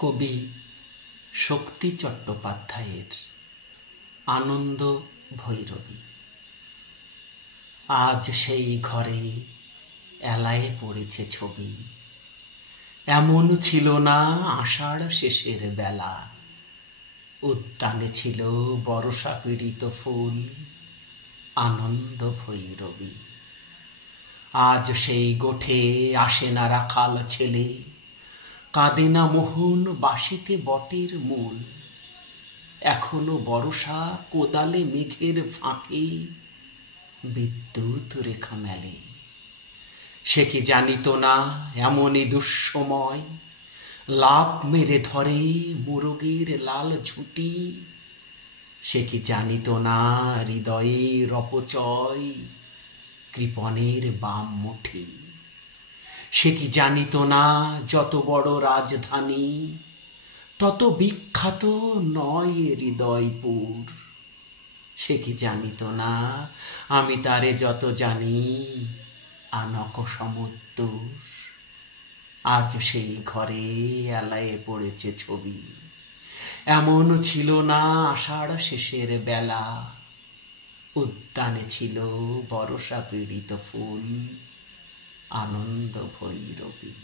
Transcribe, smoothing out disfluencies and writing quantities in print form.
কবি শক্তি চট্টোপাধ্যায়ের আনন্দ ভৈরবী। আজ সেই ঘরে এলায়ে পড়েছে ছবি, এমন ছিল না আষাঢ় শেষের বেলা। উদ্যানে ছিল বর্ষা পীড়িত ফুল, আনন্দ ভৈরবী। আজ সেই গোঠে আসে না রাখাল ছেলে, কাঁদে না মোহন বাঁশিতে বটের মূল। এখনো বর্ষা কোদালে মেঘের ফাঁকে বিদ্যুৎ রেখা মেলে। সে কি জানিত না এমনই দুঃসময় লাভ মেরে ধরে মোরগের লাল ঝুঁটি। সে কি জানিত না হৃদয়ের অপচয় কৃপণের বাম মুঠি। সে কি জানিত না যত বড় রাজধানী তত বিখ্যাত নয় হৃদয়পুর। সে কি জানিত না আমি তারে যত জানি আনক সমুদ্দূর। আজ সেই ঘরে এলায়ে পড়েছে ছবি, এমন ছিল না আষাঢ় শেষের বেলা। উদ্যানে ছিল বর্ষা পীড়িত ফুল, আনন্দ ভৈরবী।